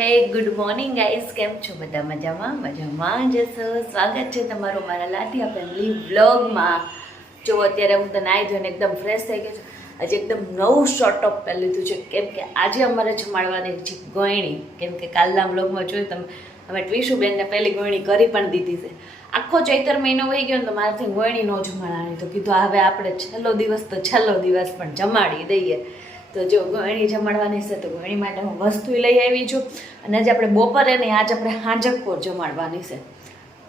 હે good morning guys કેમ છો બધા મજામાં? મજામાં જશો સ્વાગત છે તમારું મારા લાઠિયા ફેમિલી વ્લોગમાં જો અત્યારે હું તો નાહી ધોઈને એકદમ ફ્રેશ થઈ ગઈ છું. આજે એકદમ નવું શોર્ટ ટોપ પહેરી લીધું છે. કેમ કે આજે અમારે જમાડવાની છે ગોયણી. કેમ કે કાલના વ્લોગમાં જોયું તમે, અમે ટ્વીશુબેનને પહેલી ગોયણી કરી પણ દીધી છે. આખો ચૈતર મહિનો વહી ગયો ને તો મારાથી ગોયણી ન જમાડવાની. તો કીધું, હવે આપણે છેલ્લો દિવસ તો છેલ્લો દિવસ પણ જમાડી દઈએ. તો જો ગોયણી જમાડવાની છે, તો ગોયણી માટે હું વસ્તુ લઈ આવી છું. અને આજે આપણે બપોરે નહીં આજ આપણે હાંજકપોર જમાડવાની છે.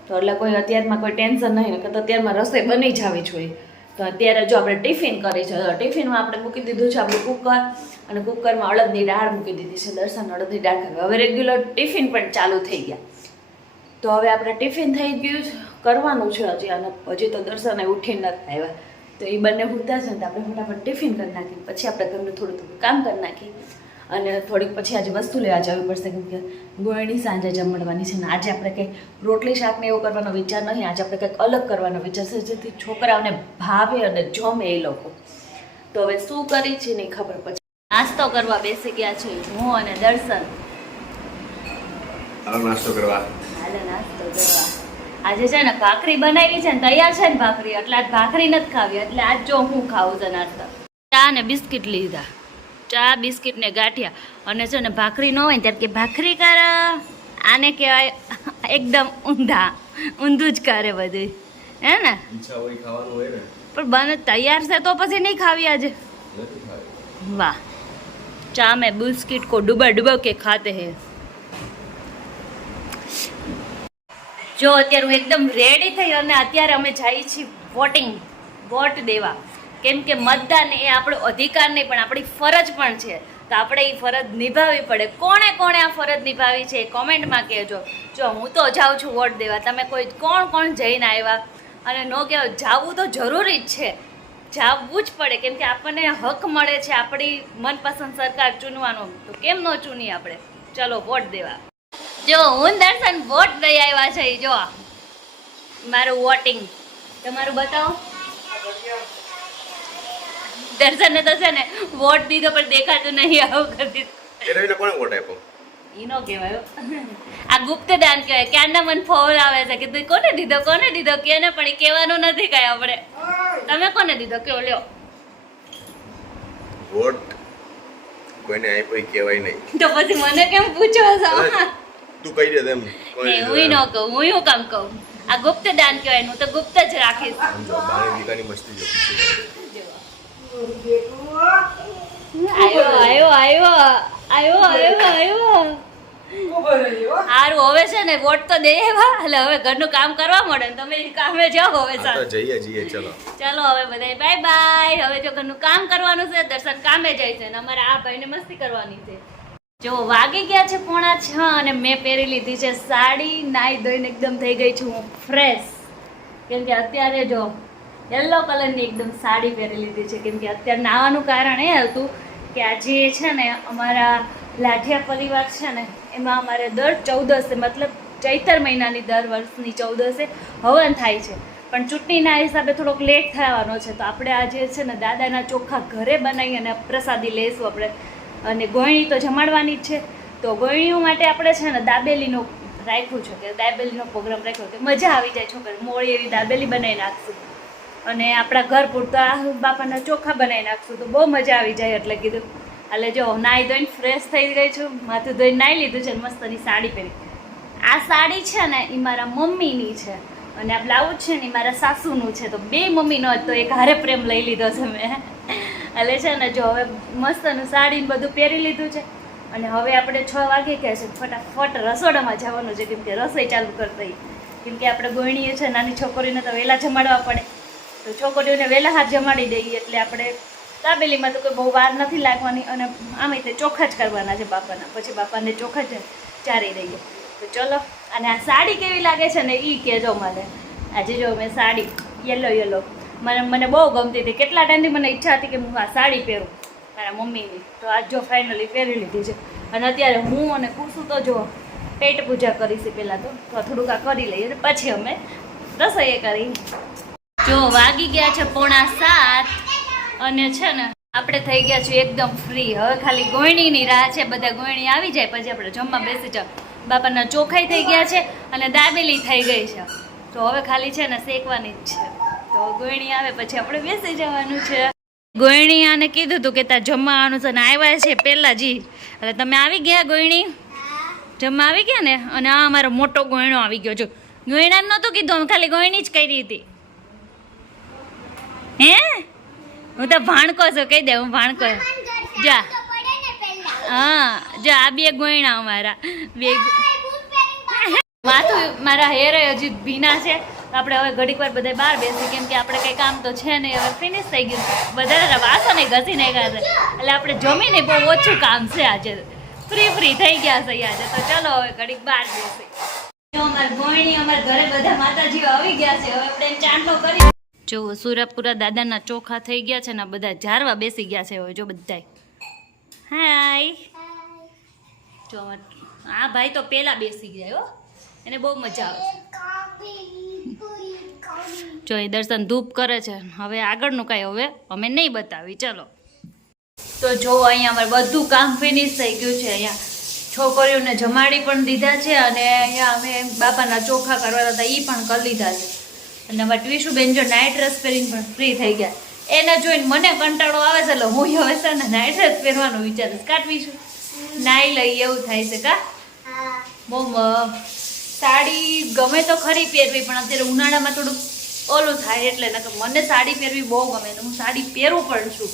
તો એટલે કોઈ અત્યારમાં કોઈ ટેન્શન નહીં કે તો અત્યારમાં રસોઈ બની જવી જોઈએ. તો અત્યારે જો આપણે ટિફિન કરી છે ટિફિનમાં આપણે મૂકી દીધું છે આપણું કુકર. અને કુકરમાં અડદની દાળ મૂકી દીધી છે, દર્શન અડદની દાળ ખાવી હવે રેગ્યુલર ટિફિન પણ ચાલુ થઈ ગયા. તો હવે આપણે ટિફિન થઈ ગયું કરવાનું છે હજી. અને હજી તો દર્શને ઉઠીને નથી આવ્યા. તો એ બંને હોતા જ ને તો આપણે ફટાફટ ટિફિન કરી નાખીએ. પછી આપણે ઘરનું થોડું થોડું કામ કરી નાખીએ. અને થોડીક પછી આજે વસ્તુ લેવા જવી પડશે કેમ કે ગોળણી સાંજે જમણવાની છે ને આજે આપણે કંઈક રોટલી શાક ને એવું કરવાનો વિચાર નહીં. આજે આપણે કંઈક અલગ કરવાનો વિચાર છે જેથી છોકરાઓને ભાવે અને જમે એ લોકો. તો હવે શું કરી છે નહીં ખબર. પછી નાસ્તો કરવા બેસી ગયા છે. હું અને દર્શન. નાસ્તો કરવા. નાસ્તો કરવા. આજે છે ને ભાખરી બનાવી છે ને તૈયાર છે ને ભાખરી. એટલે આજ ભાખરી નથી ખાવી. એટલે આજ જો હું ખાવું છે નાસ્તા. ચા ને બિસ્કિટ લીધા. ચા બિસ્કિટ ને ગાંઠિયા. અને છે ને ભાખરી ન હોય ત્યારે કે ભાખરી કર. આને કહેવાય એકદમ ઊંધા. ઊંધું જ કરે બધું હે ને? પણ બને તૈયાર છે તો પછી નહીં ખાવી આજે. વાહ. ચા મેં બિસ્કિટ કો ડૂબા ડૂબા કે ખાતે હે. જો અત્યારે હું એકદમ રેડી થઈ અને અત્યારે અમે જઈએ છીએ વોટિંગ વોટ દેવા. કેમ કે મતદાન એ આપણો અધિકાર નહીં, પણ આપણી ફરજ પણ છે. તો આપણે એ ફરજ નિભાવવી પડે. કોણે કોણે આ ફરજ નિભાવી છે એ કોમેન્ટમાં કહેજો. જો હું તો જાઉં છું વોટ દેવા, તમે કોઈ કોણ કોણ જઈને આવ્યા? અને ન કહેવાય, જાવું તો જરૂરી જ છે. જાવવું જ પડે, કેમ કે આપણને હક મળે છે આપણી મનપસંદ સરકાર ચૂનવાનો. તો કેમ ન ચૂની આપણે? ચલો વોટ દેવા. જો હું દર્શન વોટ દઈ આવ્યા છે જો મારું વોટિંગ. તમારું બતાવો. દર્શન તો છે ને વોટ દીધો પણ દેખાતું નહીં આવું કરી દીધું કોણે વોટ આપ્યો? ઈનો કહેવાયો આ ગુપ્ત દાન કહેવાય. ક્યારના મને ફોન આવે છે કે તું કોને દીધો કોને દીધો? કેને પણ કહેવાનું નથી કાંઈ આપણે. તમે કોને દીધો? કયો લ્યો. વોટ કોઈને આપ્યો કહેવાય નહીં. તો પછી મને કેમ પૂછો છો? તું કહી દે તેમ હું ન કહું હું શું કામ કહું? આ ગુપ્ત દાન કહેવાય હું તો ગુપ્ત જ રાખીશ. સમજો દીકાની મસ્તી જો. આયો આયો આયો આયો આયો આયો. સારું હવે છે ને વોટ તો દે એવા. એટલે હવે ઘરનું કામ કરવા મળે ને તમે કામે જાઓ હવે સારું. જઈએ જઈએ ચલો. ચાલો હવે બધાય બાય બાય. હવે જો ઘરનું કામ કરવાનું છે દર્શન કામે જાય છે ને અમારા આ ભાઈને મસ્તી કરવાની છે. જો વાગી ગયા છે પોણા છ અને મેં પહેરી લીધી છે સાડી, નાઈ ધોઈને એકદમ થઈ ગઈ છું હું ફ્રેશ કેમ કે અત્યારે જો યલો કલરની એકદમ સાડી પહેરી લીધી છે. કેમ કે અત્યારે નાવાનું કારણ એ હતું કે આજે છે ને અમારા લાઠિયા પરિવાર છે ને, એમાં અમારે દર ચૌદસે, મતલબ ચૈતર મહિનાની દર વર્ષની ચૌદસે હવન થાય છે. પણ ચૂંટણીના હિસાબે થોડોક લેટ થવાનો છે. તો આપણે આજે છે ને દાદાના ચોખા ઘરે બનાવી અને પ્રસાદી લઈશું આપણે. અને ગોયણી તો જમાડવાની જ છે. તો ગોયણીઓ માટે આપણે છે ને દાબેલીનો રાખ્યું છે, કે દાબેલીનો પ્રોગ્રામ રાખ્યો કે મજા આવી જાય છોકરી મોડી એવી દાબેલી બનાવી નાખશું. અને આપણા ઘર પૂરતા બાપાના ચોખા બનાવી નાખશું. તો બહુ મજા આવી જાય એટલે કીધું. એટલે જો, નાહી ધોઈને ફ્રેશ થઈ ગઈ છું. માથું ધોઈને નાહી લીધું છે મસ્તની સાડી પહેરી. આ સાડી છે ને એ મારા મમ્મીની છે. અને આ બ્લાઉઝ છે ને એ મારા સાસુનું છે. તો બે મમ્મીનો જ તો એક હારે પ્રેમ લઈ લીધો છે મેં. એટલે છે ને જો હવે મસ્તનું સાડી ને બધું પહેરી લીધું છે. અને હવે આપણે છ વાગે કહે છે, ફટાફટ રસોડામાં જવાનું છે, કેમ કે રસોઈ ચાલુ કરી દઈએ. કેમ કે આપણે ગોયણીએ છે, નાની છોકરીને તો વહેલા જમાડવા પડે. તો છોકરીઓને વહેલા હાથ જમાડી દઈએ એટલે આપણે દાબેલીમાં તો કોઈ બહુ વાર નથી લાગવાની અને આમ તે ચોખ્ખા જ કરવાના છે બાપાના. પછી બાપાને ચોખ્ખા જ ચારી દઈએ. તો ચલો, અને આ સાડી કેવી લાગે છે ને એ કહેજો મને. આજે જો મેં સાડી યલો યલો મને મને બહુ ગમતી હતી. કેટલા ટાઈમથી મને ઈચ્છા હતી કે હું આ સાડી પહેરું મારા મમ્મીની. તો આજ જો ફાઇનલી પહેરી લીધી છે. અને અત્યારે હું અને ખુશું તો જો પેટ પૂજા કરીશું પહેલાં તો. થોડુંક આ કરી લઈએ અને પછી અમે રસોઈએ કરી જો વાગી ગયા છે પોણા સાત અને છે ને આપણે થઈ ગયા છીએ એકદમ ફ્રી હવે ખાલી ગોયણીની રાહ છે, બધા ગોયણી આવી જાય, પછી આપણે જમવા બેસી જાવ બાપાના ચોખાઈ થઈ ગયા છે અને દાબેલી થઈ ગઈ છે. તો હવે ખાલી છે ને શેકવાની જ છે. તો ગોયણી આવે પછી આપણે બેસી જવાનું છે. ગોયણી આને કીધું હતું કે તાર જમવા આવવાનું છે ને આવ્યા છે પહેલા જી. એટલે તમે આવી ગયા ગોયણી? જમવા આવી ગયા ને? અને આ અમારો મોટો ગોયણો આવી ગયો. જો ગોયણા નહોતું કીધું અમે ખાલી ગોયણી જ કરી હતી. હે? હું તો ભાણકો છું કહી દે હું ભાણકો. જા. હા જા આ બે ગોયણા અમારા. બે વાતું મારા હેર હજી ભીના છે. આપણે હવે ઘડીક વાર બધા બહાર બેસી કેમ કે આપણે કઈ કામ તો છે નહીં. હવે ફિનિશ થઈ ગયું. બધા વાસો ને ઘસી નાખ્યા છે. એટલે આપણે જમીને બહુ ઓછું કામ છે આજે. ફ્રી ફ્રી થઈ ગયા છે આજે. તો ચલો હવે ઘડીક બહાર બેસી. અમારા ગોયણી અમારા ઘરે બધા માતાજીઓ આવી ગયા છે. હવે આપણે ચાંદલો કરી જો સુરપુરા દાદાના ચોખા થઈ ગયા છે ને બધા ઝારવા બેસી ગયા છે હવે જો બધા હાય જો આ ભાઈ તો પેલા બેસી ગયા હો. એને બહુ મજા આવે છે. જો એ દર્શન ધૂપ કરે છે. હવે આગળનું કાંઈ હવે અમે નહીં બતાવી. ચલો. તો જો અહીંયા અમારે બધું કામ ફિનિશ થઈ ગયું છે. અહીંયા છોકરીઓને જમાડી પણ દીધા છે અને અહીંયા અમે બાપાના ચોખા કરવા હતા એ પણ કરી લીધા છે. અને અમારા ટ્વીશુબેન જો નાઇટ ડ્રેસ પહેરીને પણ ફ્રી થઈ ગયા. એને જોઈને મને કંટાળો આવે છે એટલે હું હવે છે ને નાઇટ ડ્રેસ પહેરવાનું વિચારીશ કાઢવીશું નાઈ લઈ એવું થાય છે કા? બહુ સાડી ગમે તો ખરી પહેરવી, પણ અત્યારે ઉનાળામાં થોડુંક ઓલું થાય એટલે નકર મને સાડી પહેરવી બહુ ગમે હું સાડી પહેરું પણ છું.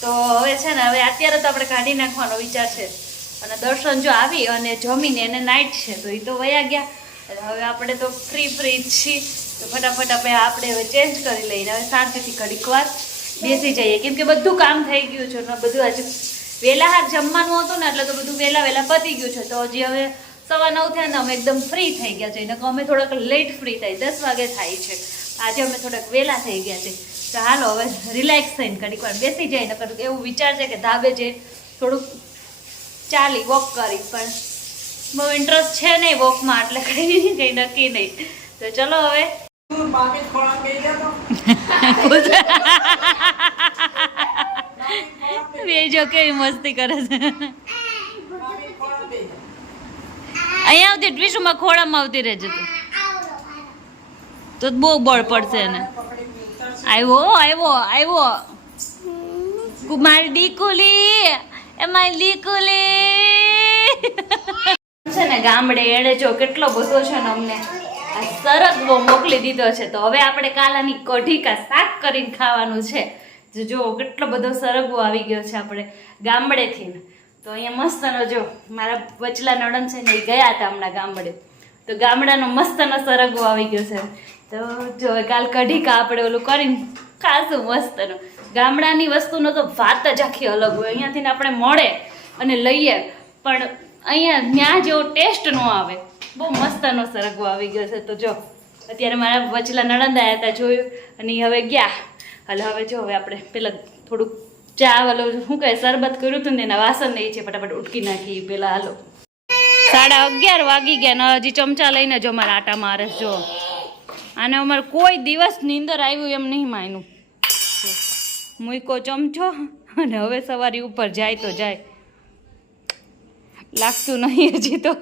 તો હવે છે ને, હવે અત્યારે તો આપણે કાઢી નાખવાનો વિચાર છે. અને દર્શન જો આવી અને જમીને એને નાઇટ છે, તો એ તો વયા ગયા. એટલે હવે આપણે તો ફ્રી ફ્રી છીએ. તો ફટાફટ આપણે આપણે હવે ચેન્જ કરી લઈને હવે શાંતિથી ઘડીક વાર બેસી જઈએ. કેમ કે બધું કામ થઈ ગયું છે બધું આજે વહેલા હાર જમવાનું હતું ને, એટલે તો બધું વહેલા વહેલા પતી ગયું છે. તો હજી હવે સવા નવ થયા ને અમે એકદમ ફ્રી થઈ ગયા છે નકર અમે થોડાક લેટ ફ્રી થાય દસ વાગે થાય છે. આજે અમે થોડાક વહેલા થઈ ગયા છે તો હાલો હવે રિલેક્સ થઈને ઘડીક વાર બેસી જાય નકર એવું વિચાર છે કે ધાબે જે થોડુંક ચાલી વોક કરી પણ બહુ ઇન્ટરેસ્ટ છે નહીં વોકમાં એટલે કંઈ કંઈ નક્કી નહીં. તો ચલો હવે. બેજો કેવી મસ્તી કરે છે. અહીંયા આવતી ટ્વીશુમાં ખોળામાં આવતી રહેજે તું. તો બહુ બળ પડશે એને. આવ્યો આવ્યો આવ્યો મારી દીકુલી, એ મારી દીકુલી. છે ને ગામડે એણે જો કેટલો બધો છે ને અમને આ સરગવો મોકલી દીધો છે. તો હવે આપણે કાલાની કઢીકા શાક કરીને ખાવાનું છે. જો કેટલો બધો સરગવો આવી ગયો છે આપણે ગામડેથી. તો અહીંયા મસ્તનો જો, મારા વચલા નડન છે ને એ ગયા હતા હમણાં ગામડે. તો ગામડાનો મસ્તનો સરગવો આવી ગયો છે. તો જો કાલ કઢી કા આપણે ઓલું કરીને ખાશું મસ્તનો. ગામડાની વસ્તુનો તો વાત જ આખી અલગ હોય. અહીંયાથી આપણે મળે અને લઈએ. પણ અહીંયા ત્યાં જેવો ટેસ્ટ ન આવે. બહુ મસ્તનો સરગવો આવી ગયો છે. તો જો, અત્યારે મારા વચલા નણંદ આવ્યા હતા જોયું. અને હવે ગયા. એટલે હવે જો, હવે આપણે પેલા થોડુંક ચા વાલો શું કહે શરબત કર્યું હતું ને એના વાસણ નહીં છે, ફટાફટ ઉટકી નાખી, પેલા હાલો. સાડા અગિયાર વાગી ગયા ને હજી ચમચા લઈને જો મારા આટા મારે જો. આને અમારે કોઈ દિવસ નીંદર આવ્યું એમ નહીં માયનું. મૂકો ચમચો, અને હવે સવારી ઉપર જાય તો જાય. લાગતું નહીં હજી તો.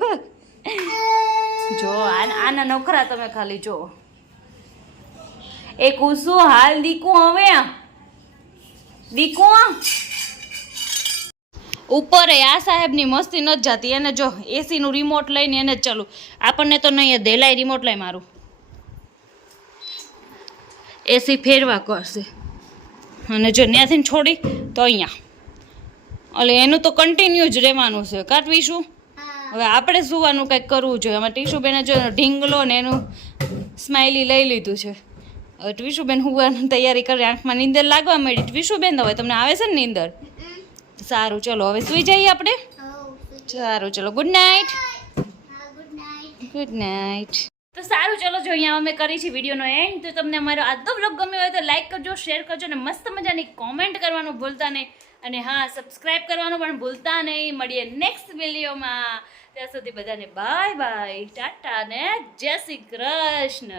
જો આના નોખરા તમે ખાલી જો. એ કુસુ હાલ દીકું હવે. દીકું ઉપર આ સાહેબની મસ્તી નથી જતી એને જો એસીનું રિમોટ લઈને એને જ ચાલુ. આપણને તો નહીં દેલાય રિમોટ લઈ મારું. એસી ફેરવા કરશે. અને જો ત્યાંથી છોડી તો અહીંયા. એટલે એનું તો કન્ટિન્યુ જ રહેવાનું છે. કાટવીશું હવે આપણે સુવાનું કંઈક કરવું જોઈએ. અમે ટીશું બેને જો ઢીંગલો ને એનું સ્માઇલી લઈ લીધું છે. હવે ટીશુબેન હુવાની તૈયારી કરી આંખમાં નીંદર લાગવા મળી ટીશુબેન તો હવે તમને આવે છે ને નીંદર? સારું ચલો હવે સુઈ જઈએ આપણે? સારું ચલો ગુડ નાઇટ ગુડ નાઇટ તો સારું ચલો જો અહીંયા અમે કરી છે વિડીયોનો એન્ડ તો તમને અમારો આજનો બ્લોગ ગમ્યો હોય તો લાઈક કરજો શેર કરજો અને મસ્ત મજાની કોમેન્ટ કરવાનું ભૂલતા નહીં. અને હા સબસ્ક્રાઈબ કરવાનું પણ ભૂલતા નહીં. મળીએ નેક્સ્ટ વિડીયોમાં. ત્યાં સુધી બધાને બાય બાય ટાટા ને જય શ્રી કૃષ્ણ.